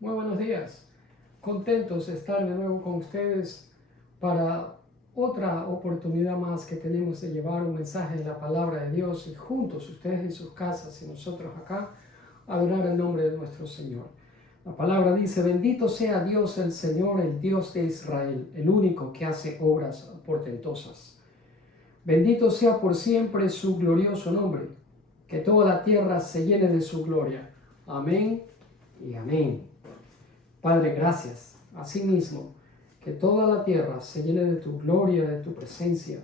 Muy buenos días. Contentos de estar de nuevo con ustedes para otra oportunidad más que tenemos de llevar un mensaje de la palabra de Dios y juntos, ustedes en sus casas y nosotros acá, adorar el nombre de nuestro Señor. La palabra dice: bendito sea Dios el Señor, el Dios de Israel, el único que hace obras portentosas. Bendito sea por siempre su glorioso nombre, que toda la tierra se llene de su gloria. Amén y amén. Padre, gracias. Asimismo, que toda la tierra se llene de tu gloria, de tu presencia,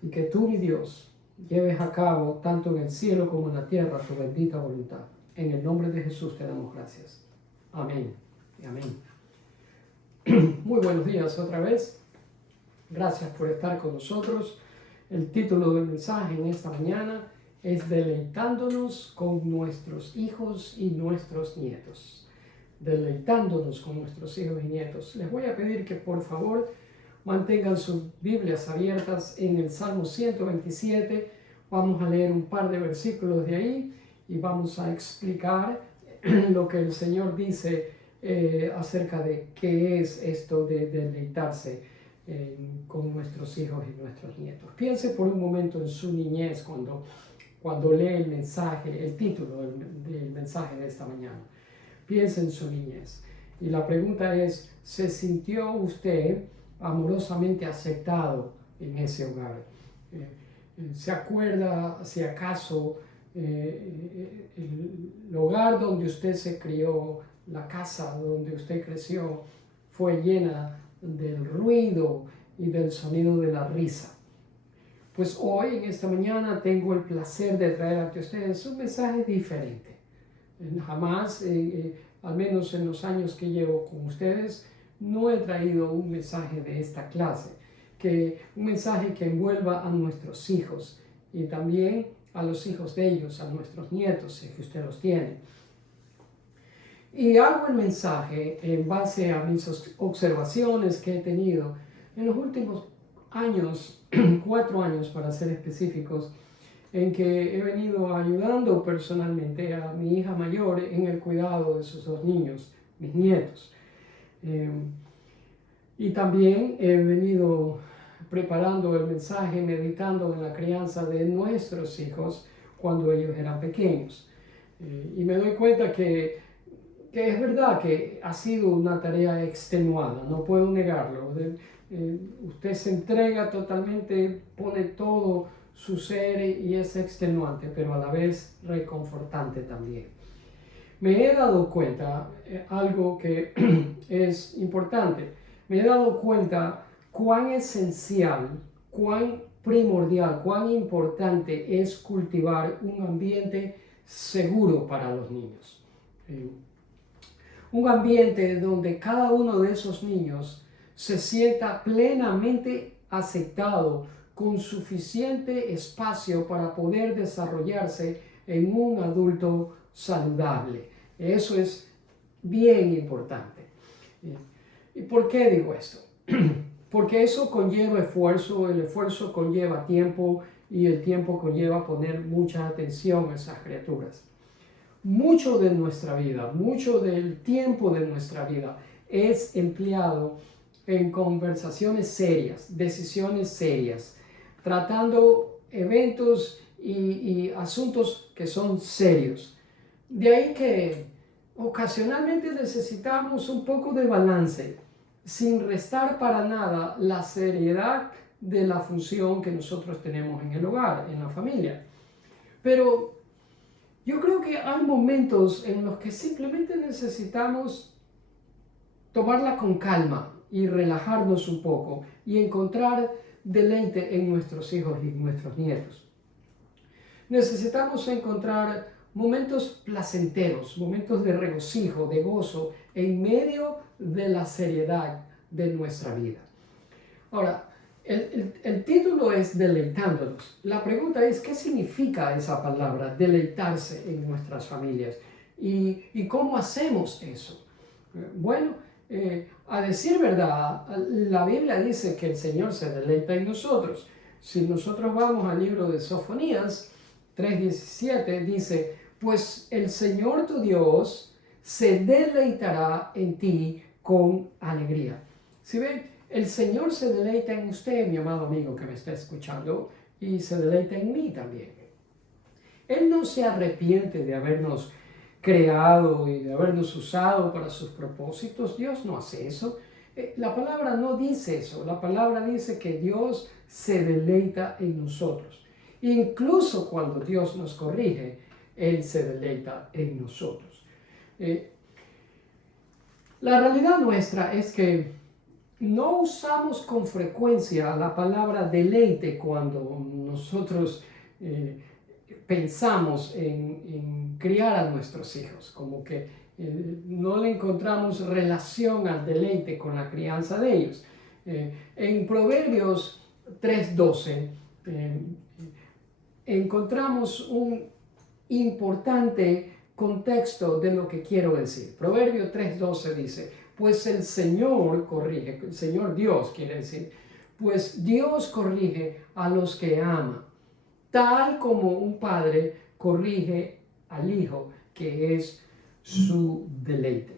y que tú, mi Dios, lleves a cabo, tanto en el cielo como en la tierra, tu bendita voluntad. En el nombre de Jesús te damos gracias. Amén y amén. Muy buenos días otra vez. Gracias por estar con nosotros. El título del mensaje en esta mañana es Deleitándonos con nuestros hijos y nuestros nietos. Deleitándonos con nuestros hijos y nietos. Les voy a pedir que por favor mantengan sus Biblias abiertas en el Salmo 127. Vamos a leer un par de versículos de ahí y vamos a explicar lo que el Señor dice acerca de qué es esto de deleitarse con nuestros hijos y nuestros nietos. Piense por un momento en su niñez cuando lee el mensaje, el título del mensaje de esta mañana. Piensa en su niñez. Y la pregunta es: ¿se sintió usted amorosamente aceptado en ese hogar? ¿Se acuerda si acaso el hogar donde usted se crió, la casa donde usted creció, fue llena del ruido y del sonido de la risa? Pues hoy, en esta mañana, tengo el placer de traer ante ustedes un mensaje diferente. Jamás, al menos en los años que llevo con ustedes, no he traído un mensaje de esta clase, un mensaje que envuelva a nuestros hijos y también a los hijos de ellos, a nuestros nietos, si usted los tiene. Y hago el mensaje en base a mis observaciones que he tenido en los últimos años, 4 años para ser específicos, en que he venido ayudando personalmente a mi hija mayor en el cuidado de sus 2 niños, mis nietos. Y también he venido preparando el mensaje, meditando en la crianza de nuestros hijos cuando ellos eran pequeños. Y me doy cuenta que es verdad que ha sido una tarea extenuada, no puedo negarlo. Usted se entrega totalmente, pone todo su ser y es extenuante, pero a la vez reconfortante también. Me he dado cuenta, algo que es importante, me he dado cuenta cuán esencial, cuán primordial, cuán importante es cultivar un ambiente seguro para los niños. Un ambiente donde cada uno de esos niños se sienta plenamente aceptado, con suficiente espacio para poder desarrollarse en un adulto saludable. Eso es bien importante. ¿Y por qué digo esto? Porque eso conlleva esfuerzo, el esfuerzo conlleva tiempo y el tiempo conlleva poner mucha atención a esas criaturas. Mucho de nuestra vida, mucho del tiempo de nuestra vida es empleado en conversaciones serias, decisiones serias, tratando eventos y asuntos que son serios. De ahí que ocasionalmente necesitamos un poco de balance, sin restar para nada la seriedad de la función que nosotros tenemos en el hogar, en la familia. Pero yo creo que hay momentos en los que simplemente necesitamos tomarla con calma y relajarnos un poco y encontrar deleite en nuestros hijos y nuestros nietos. Necesitamos encontrar momentos placenteros, momentos de regocijo, de gozo, en medio de la seriedad de nuestra vida. Ahora, el título es Deleitándonos. La pregunta es: ¿qué significa esa palabra, deleitarse en nuestras familias? ¿Y cómo hacemos eso? Bueno, a decir verdad, la Biblia dice que el Señor se deleita en nosotros. Si nosotros vamos al libro de Sofonías 3:17, dice: pues el Señor tu Dios se deleitará en ti con alegría. ¿Sí ven? El Señor se deleita en usted, mi amado amigo que me está escuchando, y se deleita en mí también. Él no se arrepiente de habernos creado y de habernos usado para sus propósitos. Dios no hace eso. La palabra no dice eso. La palabra dice que Dios se deleita en nosotros. Incluso cuando Dios nos corrige, Él se deleita en nosotros. La realidad nuestra es que no usamos con frecuencia la palabra deleite cuando nosotros pensamos en criar a nuestros hijos, como que no le encontramos relación al deleite con la crianza de ellos. En Proverbios 3:12 encontramos un importante contexto de lo que quiero decir. Proverbio 3:12 dice, pues el Señor corrige, el Señor Dios quiere decir, pues Dios corrige a los que ama, tal como un padre corrige al hijo, que es su deleite.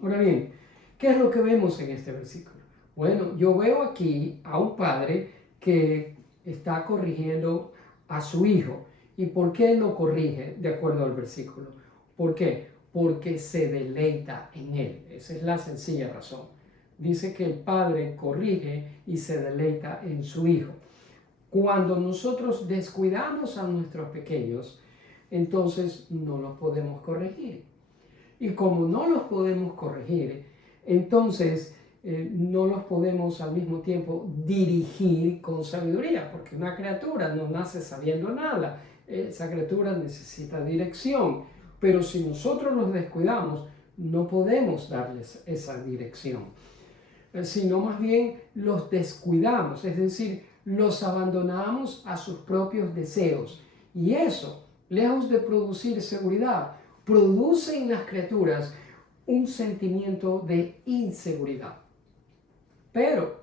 Ahora bien, ¿qué es lo que vemos en este versículo? Bueno, yo veo aquí a un padre que está corrigiendo a su hijo. ¿Y por qué lo corrige de acuerdo al versículo? ¿Por qué? Porque se deleita en él. Esa es la sencilla razón. Dice que el padre corrige y se deleita en su hijo. Cuando nosotros descuidamos a nuestros pequeños, entonces no los podemos corregir. Y como no los podemos corregir, entonces no los podemos al mismo tiempo dirigir con sabiduría, porque una criatura no nace sabiendo nada. Esa criatura necesita dirección, pero si nosotros los descuidamos, no podemos darles esa dirección, sino más bien los descuidamos, es decir, los abandonamos a sus propios deseos. Y eso, lejos de producir seguridad, produce en las criaturas un sentimiento de inseguridad. Pero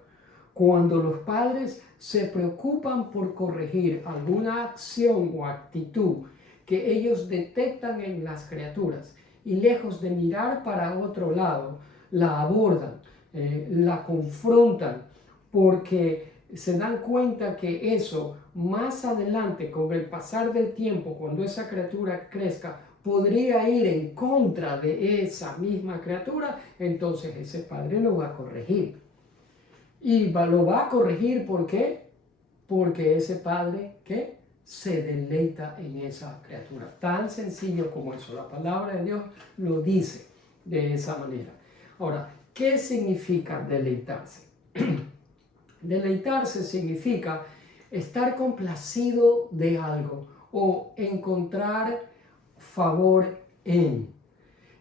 cuando los padres se preocupan por corregir alguna acción o actitud que ellos detectan en las criaturas y lejos de mirar para otro lado, la abordan, la confrontan, porque se dan cuenta que eso más adelante, con el pasar del tiempo, cuando esa criatura crezca, podría ir en contra de esa misma criatura, entonces ese padre lo va a corregir. Y lo va a corregir, ¿por qué? Porque ese padre, ¿qué? Se deleita en esa criatura. Tan sencillo como eso. La palabra de Dios lo dice de esa manera. Ahora, ¿qué significa deleitarse? Deleitarse significa estar complacido de algo o encontrar favor en.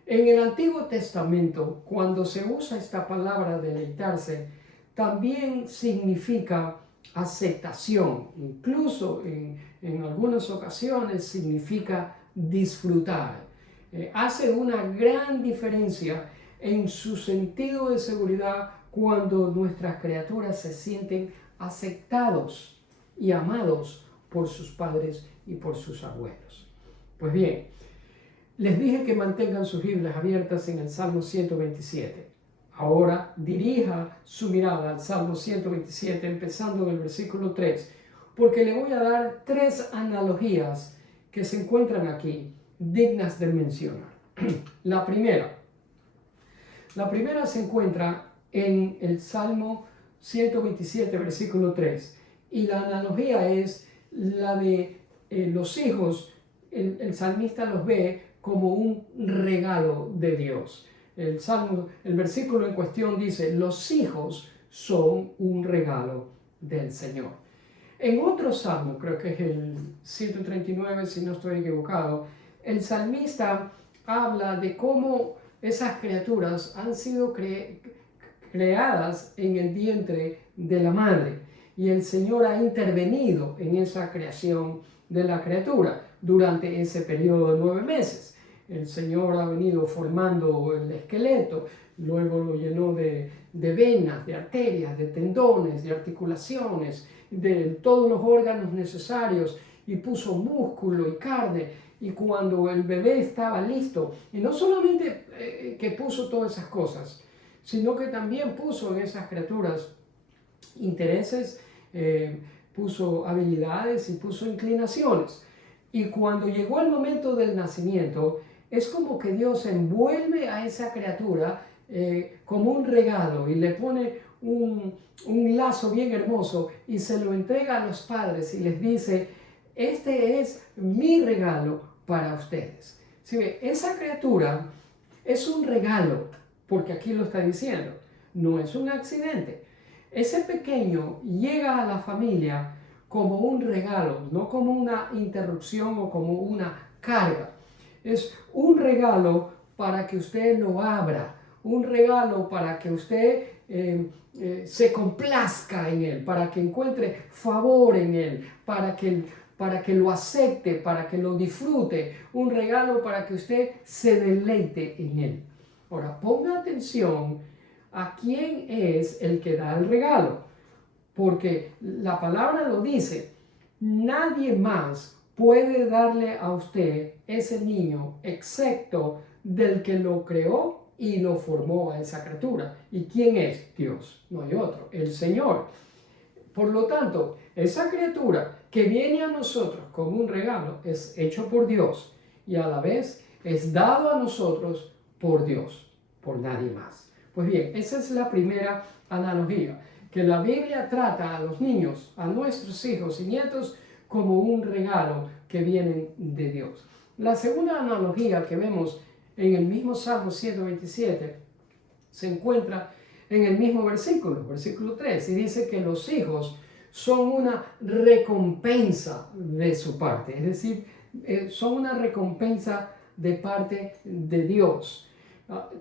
En el Antiguo Testamento, cuando se usa esta palabra deleitarse, también significa aceptación. Incluso en algunas ocasiones significa disfrutar. Hace una gran diferencia en su sentido de seguridad cuando nuestras criaturas se sienten aceptados y amados por sus padres y por sus abuelos. Pues bien, les dije que mantengan sus Biblias abiertas en el Salmo 127. Ahora dirija su mirada al Salmo 127, empezando en el versículo 3, porque le voy a dar 3 analogías que se encuentran aquí, dignas de mencionar. La primera se encuentra en el Salmo 127, versículo 3, y la analogía es la de los hijos. El salmista los ve como un regalo de Dios. El versículo en cuestión dice, los hijos son un regalo del Señor. En otro salmo, creo que es el 139, si no estoy equivocado, el salmista habla de cómo esas criaturas han sido creadas en el vientre de la madre, y el Señor ha intervenido en esa creación de la criatura durante ese periodo de 9 meses. El Señor ha venido formando el esqueleto, luego lo llenó de venas, de arterias, de tendones, de articulaciones, de todos los órganos necesarios, y puso músculo y carne, y cuando el bebé estaba listo, y no solamente que puso todas esas cosas, sino que también puso en esas criaturas intereses, puso habilidades y puso inclinaciones. Y cuando llegó el momento del nacimiento, es como que Dios envuelve a esa criatura como un regalo y le pone un lazo bien hermoso y se lo entrega a los padres y les dice, este es mi regalo para ustedes. ¿Sí ve? Esa criatura es un regalo, porque aquí lo está diciendo, no es un accidente. Ese pequeño llega a la familia como un regalo, no como una interrupción o como una carga. Es un regalo para que usted lo abra, un regalo para que usted se complazca en él, para que encuentre favor en él, para que lo acepte, para que lo disfrute, un regalo para que usted se deleite en él. Ahora, ponga atención a quién es el que da el regalo, porque la palabra lo dice, nadie más puede darle a usted ese niño excepto del que lo creó y lo formó a esa criatura. ¿Y quién es? Dios, no hay otro, el Señor. Por lo tanto, esa criatura que viene a nosotros como un regalo es hecho por Dios y a la vez es dado a nosotros por Dios, por nadie más. Pues bien, esa es la primera analogía, que la Biblia trata a los niños, a nuestros hijos y nietos, como un regalo que viene de Dios. La segunda analogía que vemos en el mismo Salmo 127 se encuentra en el mismo versículo 3, y dice que los hijos son una recompensa de su parte, es decir, son una recompensa de parte de Dios.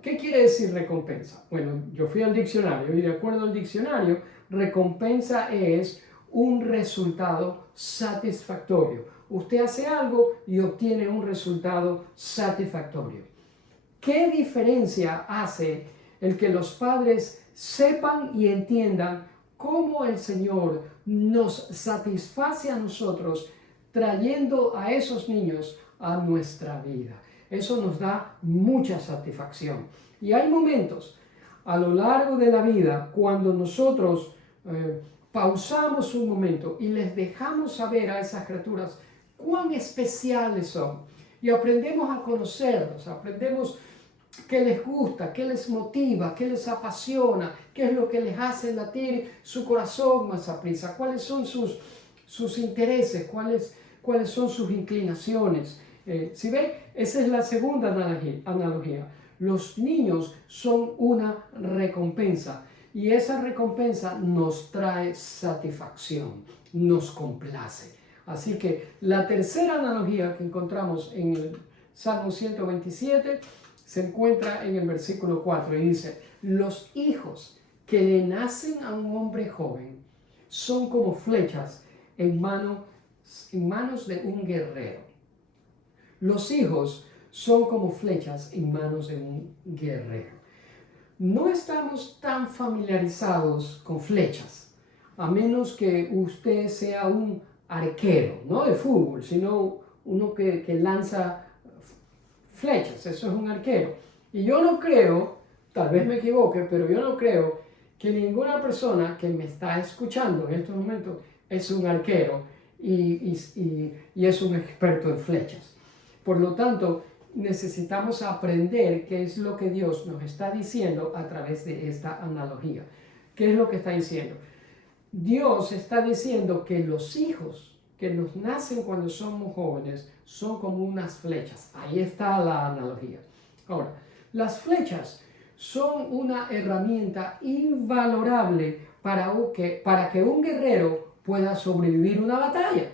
¿Qué quiere decir recompensa? Bueno, yo fui al diccionario y de acuerdo al diccionario, recompensa es un resultado satisfactorio. Usted hace algo y obtiene un resultado satisfactorio. ¿Qué diferencia hace el que los padres sepan y entiendan cómo el Señor nos satisface a nosotros trayendo a esos niños a nuestra vida? Eso nos da mucha satisfacción. Y hay momentos a lo largo de la vida cuando nosotros pausamos un momento y les dejamos saber a esas criaturas cuán especiales son. Y aprendemos a conocerlos, aprendemos qué les gusta, qué les motiva, qué les apasiona, qué es lo que les hace latir su corazón más a prisa, cuáles son sus intereses, cuáles son sus inclinaciones. ¿Sí ve? Esa es la segunda analogía. Los niños son una recompensa y esa recompensa nos trae satisfacción, nos complace. Así que la tercera analogía que encontramos en el Salmo 127 se encuentra en el versículo 4 y dice, los hijos que le nacen a un hombre joven son como flechas en manos de un guerrero. Los hijos son como flechas en manos de un guerrero. No estamos tan familiarizados con flechas, a menos que usted sea un arquero, no de fútbol, sino uno que lanza flechas, eso es un arquero. Y yo no creo, tal vez me equivoque, pero yo no creo que ninguna persona que me está escuchando en estos momentos es un arquero y es un experto en flechas. Por lo tanto, necesitamos aprender qué es lo que Dios nos está diciendo a través de esta analogía. ¿Qué es lo que está diciendo? Dios está diciendo que los hijos que nos nacen cuando somos jóvenes son como unas flechas. Ahí está la analogía. Ahora, las flechas son una herramienta invalorable para que un guerrero pueda sobrevivir una batalla.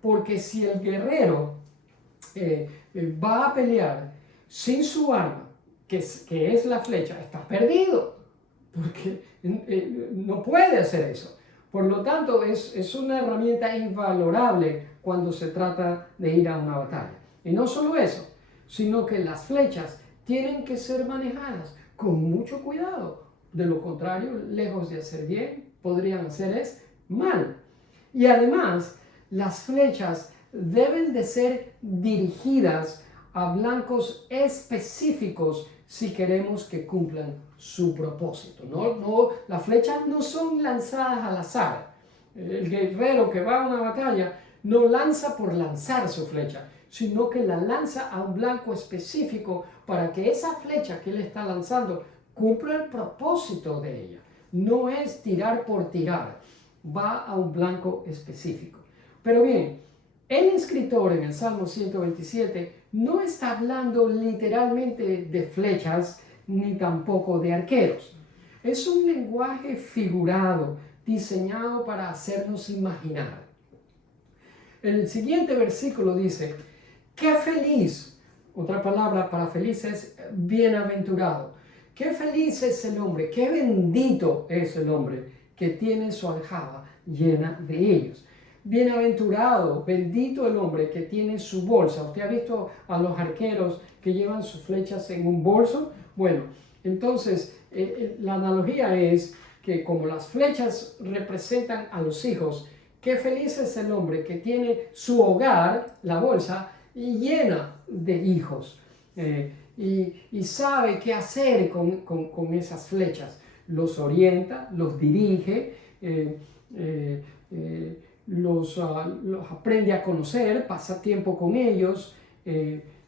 Porque si el guerrero va a pelear sin su arma, que es la flecha, está perdido. Porque no puede hacer eso. Por lo tanto, es una herramienta invalorable cuando se trata de ir a una batalla. Y no solo eso, sino que las flechas tienen que ser manejadas con mucho cuidado. De lo contrario, lejos de hacer bien, podrían hacer mal. Y además, las flechas deben de ser dirigidas a blancos específicos si queremos que cumplan su propósito. Las flechas no son lanzadas al azar. El guerrero que va a una batalla no lanza por lanzar su flecha, sino que la lanza a un blanco específico para que esa flecha que él está lanzando cumpla el propósito de ella. No es tirar por tirar, va a un blanco específico. Pero bien, el escritor en el Salmo 127 no está hablando literalmente de flechas ni tampoco de arqueros. Es un lenguaje figurado diseñado para hacernos imaginar. El siguiente versículo dice: ¡qué feliz! Otra palabra para feliz es bienaventurado. ¡Qué feliz es el hombre! ¡Qué bendito es el hombre que tiene su aljaba llena de ellos! Bienaventurado, bendito el hombre que tiene su bolsa. ¿Usted ha visto a los arqueros que llevan sus flechas en un bolso? Bueno, entonces la analogía es que como las flechas representan a los hijos, qué feliz es el hombre que tiene su hogar, la bolsa, llena de hijos y sabe qué hacer con esas flechas. Los orienta, los dirige, los aprende a conocer, pasa tiempo con ellos,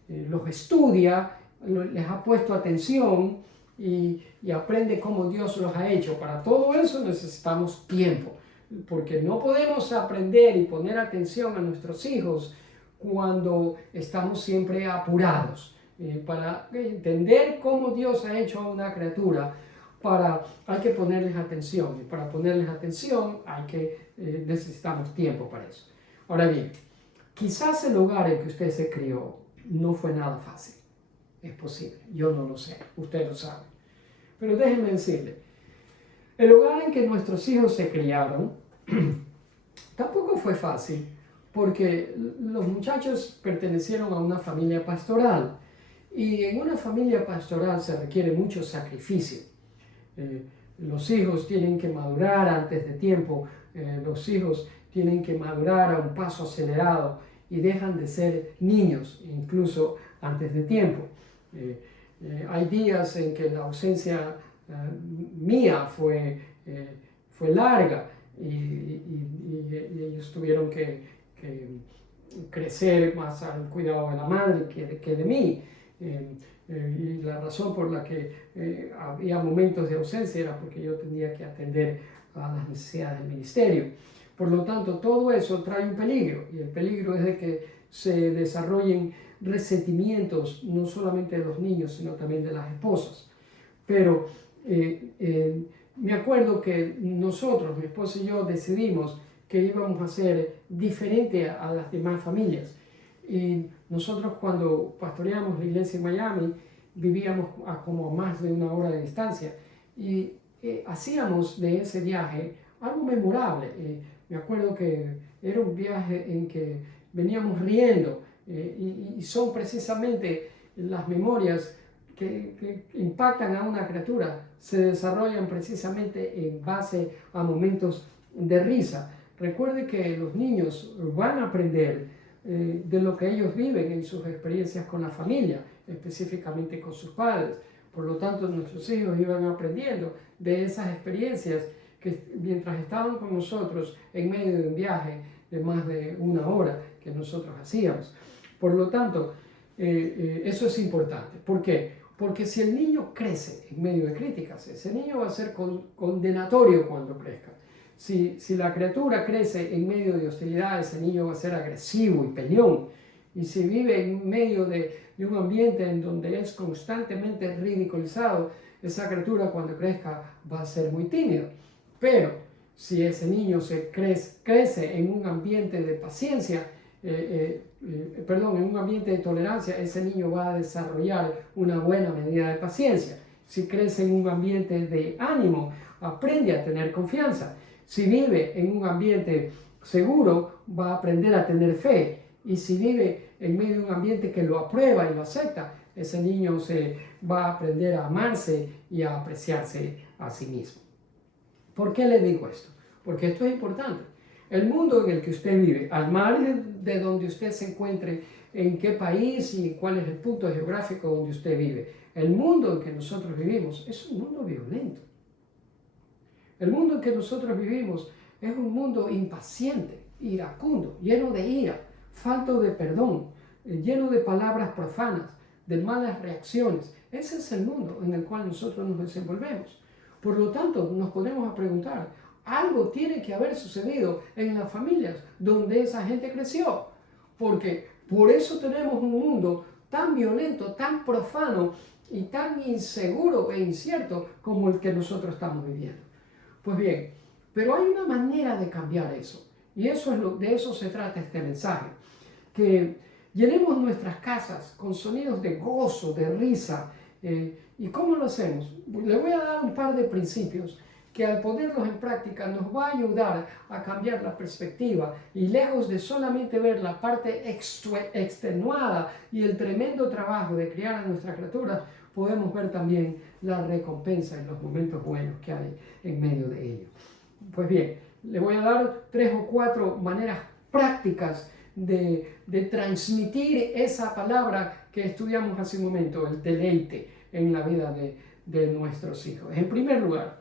los estudia, les ha puesto atención y aprende cómo Dios los ha hecho. Para todo eso necesitamos tiempo, porque no podemos aprender y poner atención a nuestros hijos cuando estamos siempre apurados. Para entender cómo Dios ha hecho a una criatura, hay que ponerles atención, y para ponerles atención necesitamos tiempo para eso. Ahora bien, quizás el hogar en que usted se crió no fue nada fácil. Es posible, yo no lo sé, usted lo sabe. Pero déjenme decirle, el hogar en que nuestros hijos se criaron tampoco fue fácil, porque los muchachos pertenecieron a una familia pastoral, y en una familia pastoral se requiere mucho sacrificio. Los hijos tienen que madurar antes de tiempo, los hijos tienen que madurar a un paso acelerado y dejan de ser niños incluso antes de tiempo. Hay días en que la ausencia mía fue larga y ellos tuvieron que crecer más al cuidado de la madre que de mí. Y la razón por la que había momentos de ausencia era porque yo tenía que atender a las necesidades del ministerio. Por lo tanto, todo eso trae un peligro, y el peligro es de que se desarrollen resentimientos no solamente de los niños, sino también de las esposas. Pero me acuerdo que nosotros, mi esposa y yo, decidimos que íbamos a ser diferente a las demás familias. Y nosotros, cuando pastoreamos la iglesia en Miami, vivíamos como a más de 1 hora de distancia, y hacíamos de ese viaje algo memorable. Me acuerdo que era un viaje en que veníamos riendo, y son precisamente las memorias que impactan a una criatura, se desarrollan precisamente en base a momentos de risa. Recuerde que los niños van a aprender de lo que ellos viven en sus experiencias con la familia, específicamente con sus padres. Por lo tanto, nuestros hijos iban aprendiendo de esas experiencias que mientras estaban con nosotros en medio de un viaje de más de 1 hora que nosotros hacíamos. Por lo tanto, eso es importante. ¿Por qué? Porque si el niño crece en medio de críticas, ese niño va a ser condenatorio cuando crezca. Si la criatura crece en medio de hostilidad, ese niño va a ser agresivo y peleón. Y si vive en medio de un ambiente en donde es constantemente ridiculizado, esa criatura cuando crezca va a ser muy tímido. Pero si ese niño crece en un ambiente de paciencia, en un ambiente de tolerancia, ese niño va a desarrollar una buena medida de paciencia. Si crece en un ambiente de ánimo, aprende a tener confianza. Si vive en un ambiente seguro, va a aprender a tener fe. Y si vive en medio de un ambiente que lo aprueba y lo acepta, ese niño se va a aprender a amarse y a apreciarse a sí mismo. ¿Por qué le digo esto? Porque esto es importante. El mundo en el que usted vive, al margen de donde usted se encuentre, en qué país y cuál es el punto geográfico donde usted vive, el mundo en que nosotros vivimos es un mundo violento. El mundo en que nosotros vivimos es un mundo impaciente, iracundo, lleno de ira, falto de perdón, lleno de palabras profanas, de malas reacciones. Ese es el mundo en el cual nosotros nos desenvolvemos. Por lo tanto, nos ponemos a preguntar, algo tiene que haber sucedido en las familias donde esa gente creció, porque por eso tenemos un mundo tan violento, tan profano y tan inseguro e incierto como el que nosotros estamos viviendo. Pues bien, pero hay una manera de cambiar eso, y de eso se trata este mensaje, que llenemos nuestras casas con sonidos de gozo, de risa. ¿Y cómo lo hacemos? Le voy a dar un par de principios que al ponerlos en práctica nos va a ayudar a cambiar la perspectiva y lejos de solamente ver la parte extenuada y el tremendo trabajo de criar a nuestras criaturas, podemos ver también la recompensa en los momentos buenos que hay en medio de ello. Pues bien, le voy a dar 3 o 4 maneras prácticas de transmitir esa palabra que estudiamos hace un momento, el deleite en la vida de nuestros hijos. En primer lugar,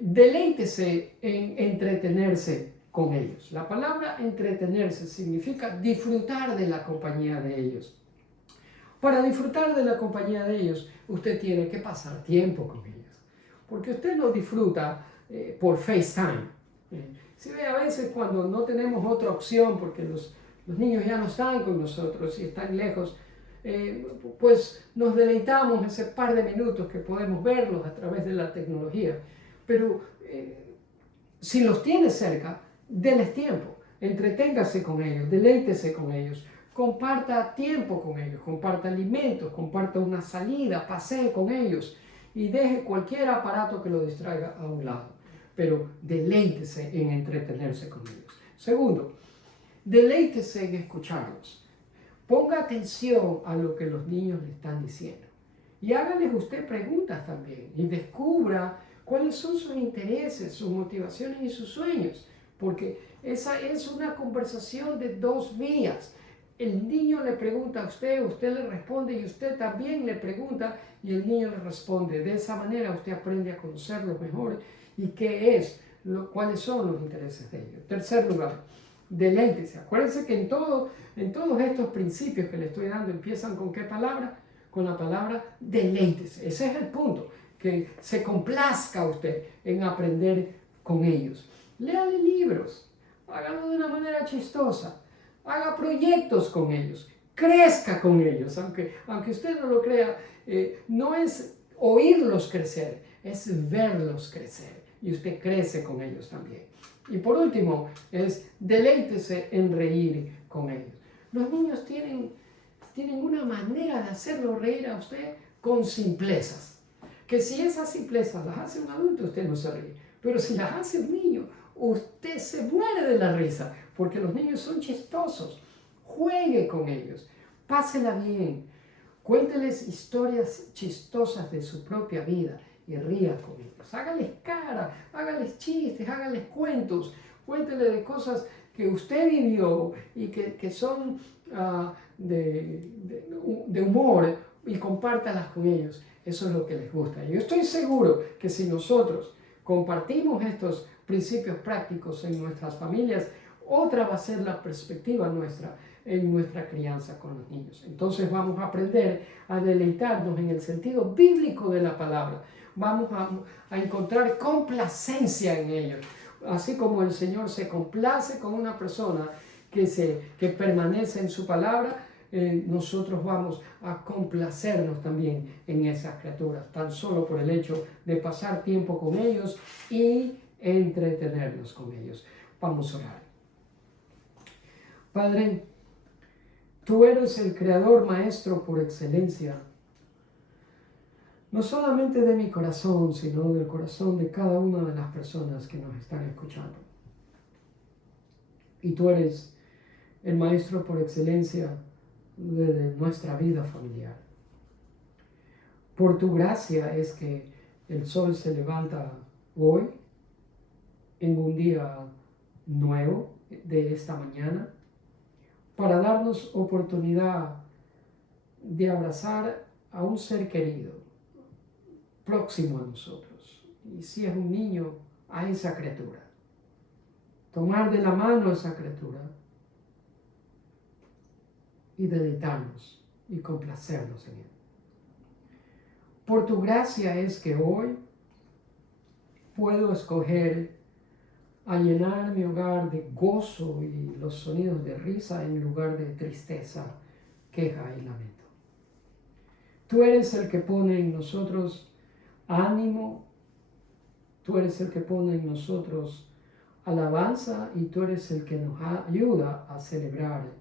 deleítese en entretenerse con ellos. La palabra entretenerse significa disfrutar de la compañía de ellos. Para disfrutar de la compañía de ellos, usted tiene que pasar tiempo con ellos. Porque usted no disfruta por FaceTime. Si ve a veces cuando no tenemos otra opción, porque los niños ya no están con nosotros y están lejos, pues nos deleitamos ese par de minutos que podemos verlos a través de la tecnología. Pero si los tiene cerca, denles tiempo, entreténgase con ellos, deleítese con ellos, comparta tiempo con ellos, comparta alimentos, comparta una salida, pasee con ellos y deje cualquier aparato que lo distraiga a un lado. Pero deleítese en entretenerse con ellos. Segundo, deleítese en escucharlos. Ponga atención a lo que los niños le están diciendo. Y hágales usted preguntas también y descubra cuáles son sus intereses, sus motivaciones y sus sueños. Porque esa es una conversación de 2 vías. El niño le pregunta a usted le responde y usted también le pregunta y el niño le responde. De esa manera usted aprende a conocerlos mejor y cuáles son los intereses de ellos. Tercer lugar, deleítese. Acuérdense que en todos estos principios que le estoy dando empiezan con ¿qué palabra? Con la palabra deleítese. Ese es el punto, que se complazca usted en aprender con ellos. Léale libros, hágalo de una manera chistosa, haga proyectos con ellos, crezca con ellos, aunque usted no lo crea, no es oírlos crecer, es verlos crecer y usted crece con ellos también. Y por último, es deleítese en reír con ellos. Los niños tienen una manera de hacerlo reír a usted con simplezas, que si esas simplezas las hace un adulto, usted no se ríe, pero si las hace un niño, usted se muere de la risa, porque los niños son chistosos. Juegue con ellos, pásela bien, cuénteles historias chistosas de su propia vida y ría con ellos. Hágales cara, hágales chistes, hágales cuentos, cuéntele de cosas que usted vivió y que son de humor y compártalas con ellos. Eso es lo que les gusta. Yo estoy seguro que si nosotros compartimos estos principios prácticos en nuestras familias, otra va a ser la perspectiva nuestra en nuestra crianza con los niños. Entonces vamos a aprender a deleitarnos en el sentido bíblico de la palabra. Vamos a encontrar complacencia en ellos. Así como el Señor se complace con una persona que permanece en su palabra, nosotros vamos a complacernos también en esas criaturas, tan solo por el hecho de pasar tiempo con ellos y entretenernos con ellos. Vamos a orar. Padre, tú eres el creador maestro por excelencia, no solamente de mi corazón, sino del corazón de cada una de las personas que nos están escuchando. Y tú eres el maestro por excelencia de nuestra vida familiar. Por tu gracia es que el sol se levanta hoy en un día nuevo de esta mañana para darnos oportunidad de abrazar a un ser querido próximo a nosotros. Y si es un niño, a esa criatura. Tomar de la mano a esa criatura y deleitarnos y complacernos en él. Por tu gracia es que hoy puedo escoger a llenar mi hogar de gozo y los sonidos de risa en lugar de tristeza, queja y lamento. Tú eres el que pone en nosotros ánimo, tú eres el que pone en nosotros alabanza y tú eres el que nos ayuda a celebrar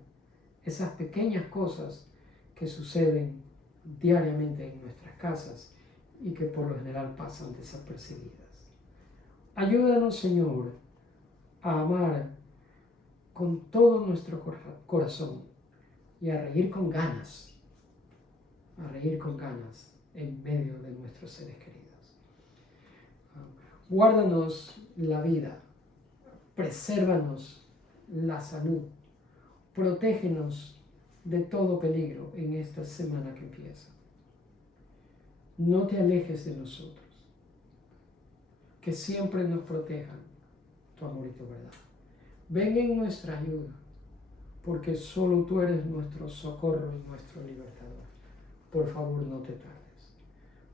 esas pequeñas cosas que suceden diariamente en nuestras casas y que por lo general pasan desapercibidas. Ayúdanos, Señor, a amar con todo nuestro corazón y a reír con ganas, en medio de nuestros seres queridos. Guárdanos la vida, presérvanos la salud, protégenos de todo peligro en esta semana que empieza. No te alejes de nosotros, que siempre nos protejan tu amor y tu verdad. Ven en nuestra ayuda, porque solo tú eres nuestro socorro y nuestro libertador. Por favor, no te tardes.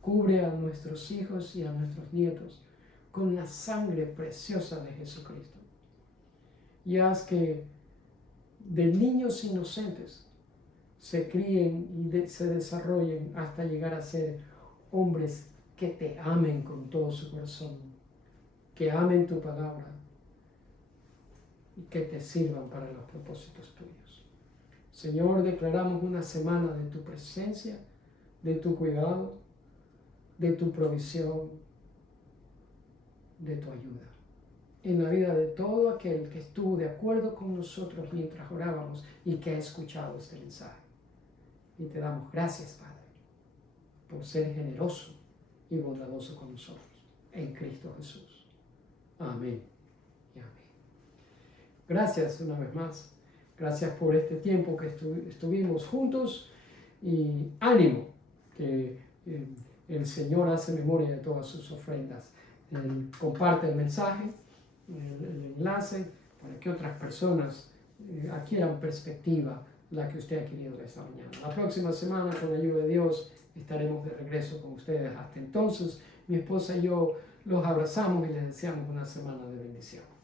Cubre a nuestros hijos y a nuestros nietos con la sangre preciosa de Jesucristo. Y haz que de niños inocentes se críen y se desarrollen hasta llegar a ser hombres que te amen con todo su corazón, que amen tu palabra y que te sirvan para los propósitos tuyos. Señor, declaramos una semana de tu presencia, de tu cuidado, de tu provisión, de tu ayuda en la vida de todo aquel que estuvo de acuerdo con nosotros mientras orábamos y que ha escuchado este mensaje. Y te damos gracias, Padre, por ser generoso y bondadoso con nosotros en Cristo Jesús. Amén y amén. Gracias una vez más. Gracias por este tiempo que estuvimos juntos y ánimo que el Señor hace memoria de todas sus ofrendas. Comparte el mensaje, el enlace, para que otras personas adquieran perspectiva la que usted ha adquirido esta mañana. La próxima semana, con la ayuda de Dios, estaremos de regreso con ustedes. Hasta entonces, mi esposa y yo los abrazamos y les deseamos una semana de bendición.